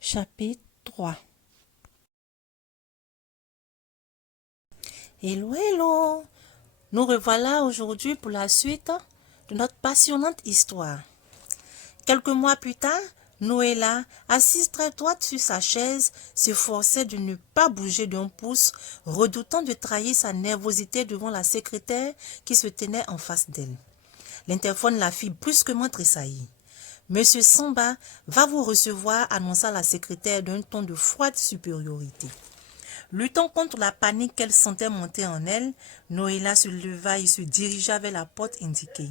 Chapitre 3. Hello, hello! Nous revoilà aujourd'hui pour la suite de notre passionnante histoire. Quelques mois plus tard, Noëlla, assise très droite sur sa chaise, s'efforçait de ne pas bouger d'un pouce, redoutant de trahir sa nervosité devant la secrétaire qui se tenait en face d'elle. L'interphone la fit brusquement tressaillir. « Monsieur Samba va vous recevoir » annonça la secrétaire d'un ton de froide supériorité. Luttant contre la panique qu'elle sentait monter en elle, Noëlla se leva et se dirigea vers la porte indiquée.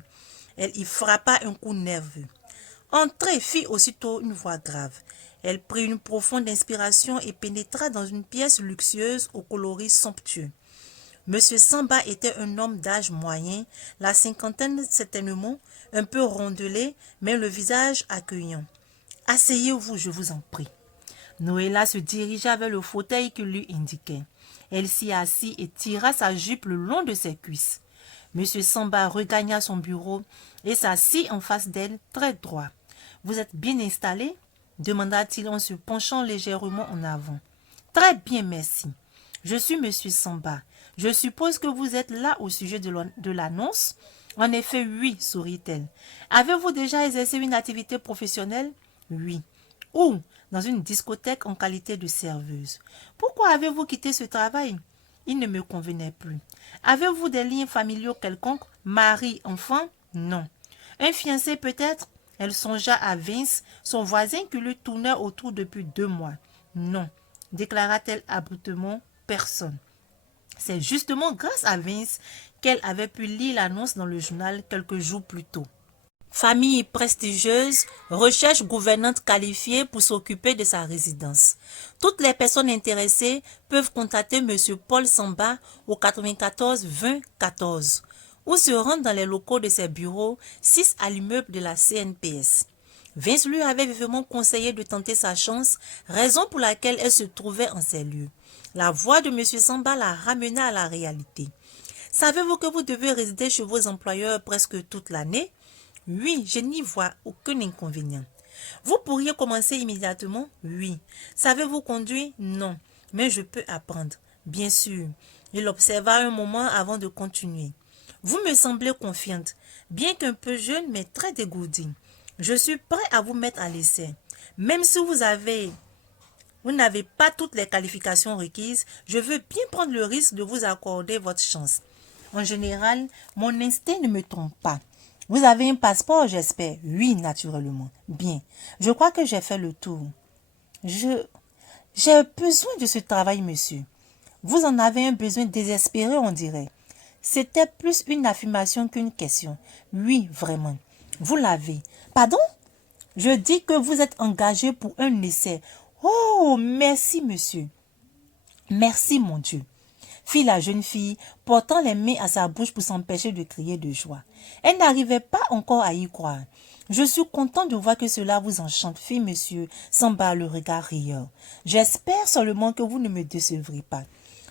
Elle y frappa un coup nerveux. « Entrez » fit aussitôt une voix grave. Elle prit une profonde inspiration et pénétra dans une pièce luxueuse au coloris somptueux. Monsieur Samba était un homme d'âge moyen, la cinquantaine certainement, un peu rondelé, mais le visage accueillant. « Asseyez-vous, je vous en prie. » Noëlla se dirigea vers le fauteuil qu'il lui indiquait. Elle s'y assit et tira sa jupe le long de ses cuisses. Monsieur Samba regagna son bureau et s'assit en face d'elle, très droit. « Vous êtes bien installé ?» demanda-t-il en se penchant légèrement en avant. « Très bien, merci. Je suis Monsieur Samba. Je suppose que vous êtes là au sujet de l'annonce ?» « En effet, oui, sourit-elle. « Avez-vous déjà exercé une activité professionnelle ?»« Oui. »« Où ?»« Dans une discothèque en qualité de serveuse. »« Pourquoi avez-vous quitté ce travail ?»« Il ne me convenait plus. »« Avez-vous des liens familiaux quelconques ? Mari, enfant ? » ?»« Non. »« Un fiancé peut-être ?» Elle songea à Vince, son voisin qui lui tournait autour depuis 2 mois. « Non, » déclara-t-elle abruptement, « personne. » C'est justement grâce à Vince qu'elle avait pu lire l'annonce dans le journal quelques jours plus tôt. Famille prestigieuse, recherche gouvernante qualifiée pour s'occuper de sa résidence. Toutes les personnes intéressées peuvent contacter M. Paul Samba au 94 20 14 ou se rendre dans les locaux de ses bureaux, 6 à l'immeuble de la CNPS. Vince lui avait vivement conseillé de tenter sa chance, raison pour laquelle elle se trouvait en ces lieux. La voix de M. Samba la ramena à la réalité. « Savez-vous que vous devez résider chez vos employeurs presque toute l'année ?»« Oui, je n'y vois aucun inconvénient. »« Vous pourriez commencer immédiatement ?»« Oui. »« Savez-vous conduire ?»« Non, mais je peux apprendre. »« Bien sûr. » Il observa un moment avant de continuer. « Vous me semblez confiante, bien qu'un peu jeune, mais très dégourdie. Je suis prêt à vous mettre à l'essai. Même si vous n'avez pas toutes les qualifications requises, je veux bien prendre le risque de vous accorder votre chance. En général, mon instinct ne me trompe pas. Vous avez un passeport, j'espère? Oui, naturellement. Bien. Je crois que j'ai fait le tour. J'ai besoin de ce travail, monsieur. Vous en avez un besoin désespéré, on dirait. C'était plus une affirmation qu'une question. Oui, vraiment. Vous l'avez. Pardon? Je dis que vous êtes engagé pour un essai. Oh, merci, monsieur. Merci, mon Dieu, fit la jeune fille, portant les mains à sa bouche pour s'empêcher de crier de joie. Elle n'arrivait pas encore à y croire. Je suis content de voir que cela vous enchante, fit monsieur Samba le regard rieur. J'espère seulement que vous ne me décevrez pas.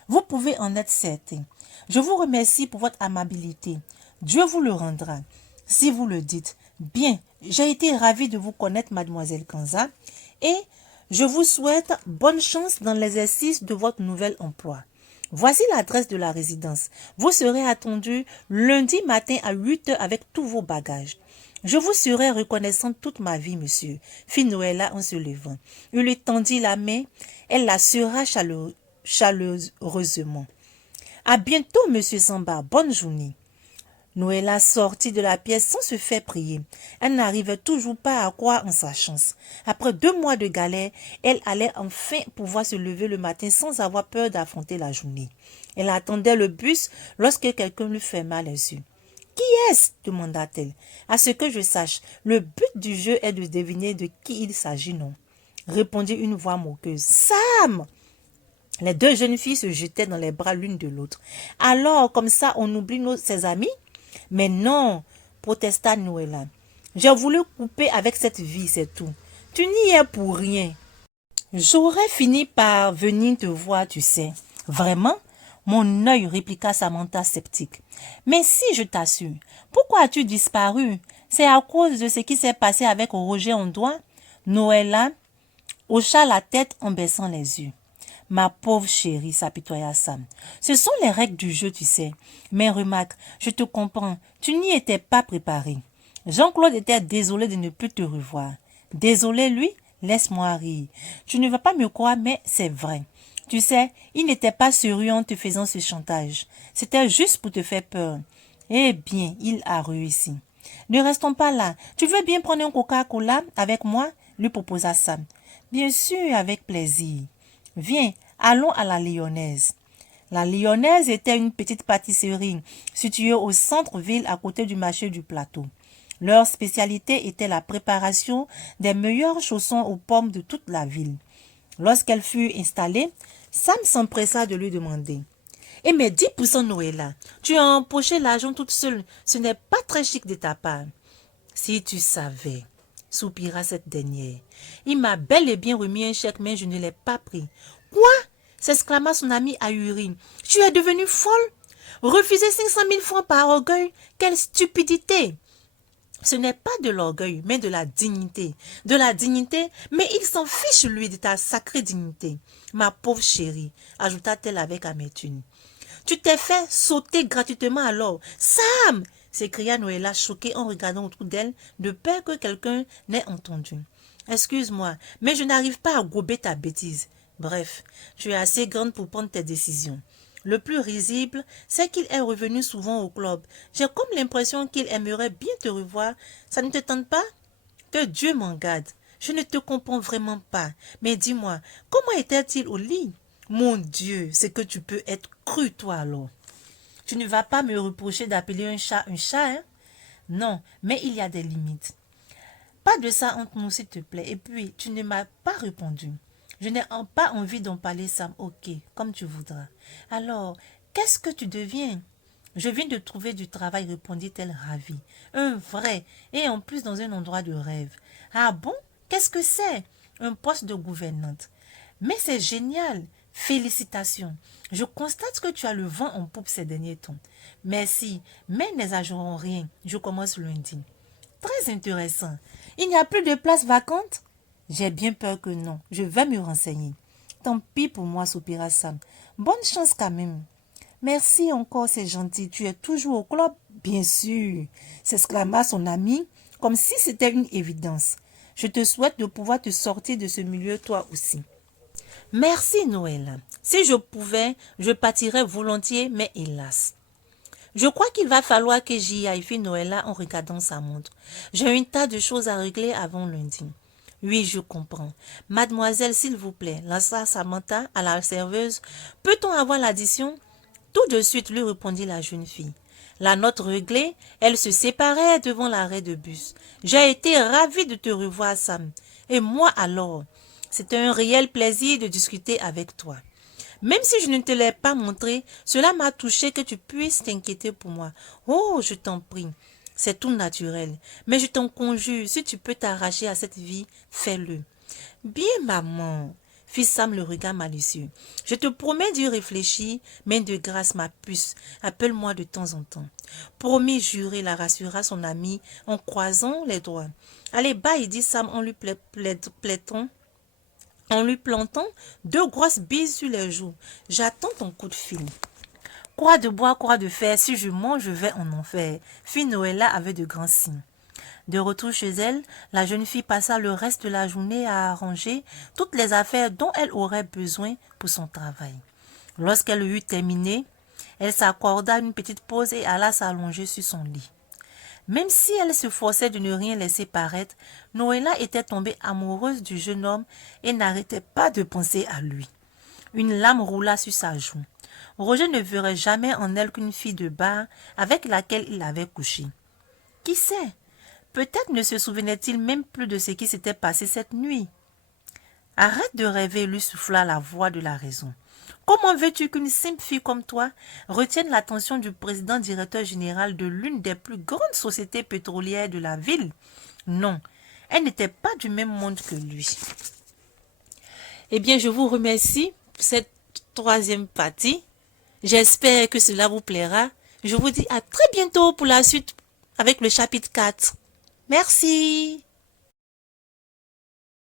Vous pouvez en être certain. Je vous remercie pour votre amabilité. Dieu vous le rendra, si vous le dites. Bien, j'ai été ravie de vous connaître, mademoiselle Kanza, et je vous souhaite bonne chance dans l'exercice de votre nouvel emploi. Voici l'adresse de la résidence. Vous serez attendu lundi matin à 8 h avec tous vos bagages. Je vous serai reconnaissante toute ma vie, monsieur, fit Noëlla en se levant. Il lui tendit la main. Elle la serra chaleureusement. À bientôt, monsieur Samba. Bonne journée. Noëlla sortit de la pièce sans se faire prier. Elle n'arrivait toujours pas à croire en sa chance. Après 2 mois de galère, elle allait enfin pouvoir se lever le matin sans avoir peur d'affronter la journée. Elle attendait le bus lorsque quelqu'un lui ferma les yeux. « Qui est-ce » demanda-t-elle. « À ce que je sache, le but du jeu est de deviner de qui il s'agit, non ?» répondit une voix moqueuse. « Sam !» Les 2 jeunes filles se jetaient dans les bras l'une de l'autre. « Alors, comme ça, on oublie ses amis ?» « Mais non, » protesta Noëlla. « J'ai voulu couper avec cette vie, c'est tout. Tu n'y es pour rien. »« J'aurais fini par venir te voir, tu sais. »« Vraiment ?» Mon œil, répliqua Samantha sceptique. « Mais si, je t'assure. Pourquoi as-tu disparu? C'est à cause de ce qui s'est passé avec Roger Ondoin ?» Noëlla hocha la tête en baissant les yeux. Ma pauvre chérie, s'apitoya Sam. Ce sont les règles du jeu, tu sais. Mais remarque, je te comprends, tu n'y étais pas préparé. Jean-Claude était désolé de ne plus te revoir. Désolé, lui? Laisse-moi rire. Tu ne vas pas me croire, mais c'est vrai. Tu sais, il n'était pas sérieux en te faisant ce chantage. C'était juste pour te faire peur. Eh bien, il a réussi. Ne restons pas là. Tu veux bien prendre un Coca-Cola avec moi? Lui proposa Sam. Bien sûr, avec plaisir. Viens, allons à la Lyonnaise. La Lyonnaise était une petite pâtisserie située au centre-ville à côté du marché du plateau. Leur spécialité était la préparation des meilleurs chaussons aux pommes de toute la ville. Lorsqu'elle fut installée, Sam s'empressa de lui demander « Eh mais 10% Noëlla, tu as empoché l'argent toute seule, ce n'est pas très chic de ta part. » « Si tu savais, soupira cette dernière. Il m'a bel et bien remis un chèque, mais je ne l'ai pas pris. Quoi? S'exclama son ami ahuri. Tu es devenue folle? Refuser 500 000 francs par orgueil? Quelle stupidité! Ce n'est pas de l'orgueil, mais de la dignité. De la dignité, mais il s'en fiche, lui, de ta sacrée dignité. Ma pauvre chérie, ajouta-t-elle avec amertume. Tu t'es fait sauter gratuitement alors. Sam! S'écria Noëlla choquée en regardant autour d'elle, de peur que quelqu'un n'ait entendu. Excuse-moi, mais je n'arrive pas à gober ta bêtise. Bref, tu es assez grande pour prendre tes décisions. Le plus risible, c'est qu'il est revenu souvent au club. J'ai comme l'impression qu'il aimerait bien te revoir. Ça ne te tente pas? Que Dieu m'en garde. Je ne te comprends vraiment pas. Mais dis-moi, comment était-il au lit? Mon Dieu, c'est que tu peux être cru, toi, alors. Tu ne vas pas me reprocher d'appeler un chat, hein? Non, mais il y a des limites. Pas de ça entre nous, s'il te plaît. Et puis, tu ne m'as pas répondu. Je n'ai pas envie d'en parler, Sam. Ok, comme tu voudras. Alors, qu'est-ce que tu deviens? Je viens de trouver du travail, répondit-elle ravie. Un vrai, et en plus dans un endroit de rêve. Ah bon? Qu'est-ce que c'est? Un poste de gouvernante. Mais c'est génial. Félicitations. Je constate que tu as le vent en poupe ces derniers temps. Merci, mais n'exagérons rien. Je commence lundi. Très intéressant. Il n'y a plus de place vacante? J'ai bien peur que non. Je vais me renseigner. Tant pis pour moi, soupira Sam. Bonne chance quand même. Merci encore, c'est gentil. Tu es toujours au club? Bien sûr, s'exclama son ami, comme si c'était une évidence. Je te souhaite de pouvoir te sortir de ce milieu toi aussi. Merci, Noël. Si je pouvais, je partirais volontiers, mais hélas. Je crois qu'il va falloir que j'y aille, fit Noëlla en regardant sa montre. J'ai un tas de choses à régler avant lundi. Oui, je comprends. Mademoiselle, s'il vous plaît, lança Samantha à la serveuse. Peut-on avoir l'addition? Tout de suite, lui répondit la jeune fille. La note réglée, elle se séparait devant l'arrêt de bus. J'ai été ravie de te revoir, Sam. Et moi alors? C'était un réel plaisir de discuter avec toi. Même si je ne te l'ai pas montré, cela m'a touché que tu puisses t'inquiéter pour moi. Oh, je t'en prie. C'est tout naturel. Mais je t'en conjure, si tu peux t'arracher à cette vie, fais-le. Bien, maman, fit Sam le regard malicieux. Je te promets d'y réfléchir, mais de grâce, ma puce, appelle-moi de temps en temps. Promis, juré, la rassura son ami en croisant les doigts. Allez, bye, dit Sam en lui plantant 2 grosses bises sur les joues. J'attends ton coup de fil. Croix de bois, croix de fer, si je mens, je vais en enfer, fit Noëlla avec de grands signes. De retour chez elle, la jeune fille passa le reste de la journée à arranger toutes les affaires dont elle aurait besoin pour son travail. Lorsqu'elle eut terminé, elle s'accorda une petite pause et alla s'allonger sur son lit. Même si elle se forçait de ne rien laisser paraître, Noëlla était tombée amoureuse du jeune homme et n'arrêtait pas de penser à lui. Une larme roula sur sa joue. Roger ne verrait jamais en elle qu'une fille de bar avec laquelle il avait couché. Qui sait? Peut-être ne se souvenait-il même plus de ce qui s'était passé cette nuit. Arrête de rêver, lui souffla la voix de la raison. Comment veux-tu qu'une simple fille comme toi retienne l'attention du président directeur général de l'une des plus grandes sociétés pétrolières de la ville? Non, elle n'était pas du même monde que lui. Eh bien, je vous remercie pour cette 3e partie. J'espère que cela vous plaira. Je vous dis à très bientôt pour la suite avec le chapitre 4. Merci.